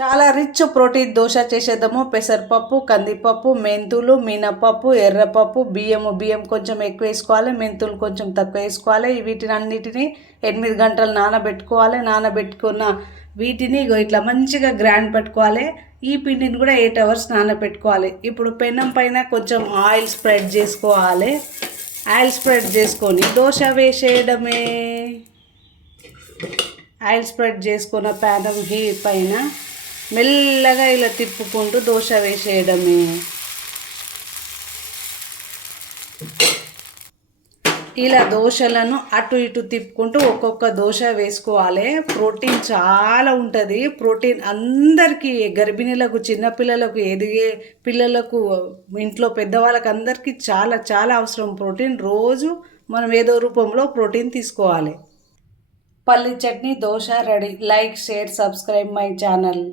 చాలా rich protein dosa చేసేద్దాము. పెసరపప్పు, కందిపప్పు, మెంతులు, మినపప్పు, ఎర్రపప్పు, బియ్యం కొంచెం ఎక్కువ వేసుకోవాలి, మెంతులు కొంచెం తక్కువ వేసుకోవాలి. వీటిని అన్నిటినీ 8 గంటలు నానబెట్టుకోవాలి. నానబెట్టుకున్న వీటిని ఇట్లా మంచిగా గ్రైండ్ పెట్టుకోవాలి. ఈ పిండిని కూడా 8 అవర్స్ నానబెట్టుకోవాలి. ఇప్పుడు పెనం పైన కొంచెం ఆయిల్ స్ప్రెడ్ చేసుకోవాలి. ఆయిల్ స్ప్రెడ్ చేసుకొని దోశ వేసేయడమే. ఆయిల్ స్ప్రెడ్ చేసుకున్న ప్యానం పైన మెల్లగా ఇలా తిప్పుకుంటూ దోశ వేసేయడమే. ఇలా దోశలను అటు ఇటు తిప్పుకుంటూ ఒక్కొక్క దోశ వేసుకోవాలి. ప్రోటీన్ చాలా ఉంటుంది. ప్రోటీన్ అందరికీ, గర్భిణీలకు, చిన్నపిల్లలకు, ఎదిగే పిల్లలకు, ఇంట్లో పెద్దవాళ్ళకి అందరికీ చాలా చాలా అవసరం ప్రోటీన్. రోజు మనం ఏదో రూపంలో ప్రోటీన్ తీసుకోవాలి. పల్లి chutney dosa ready. Like, share, subscribe my channel.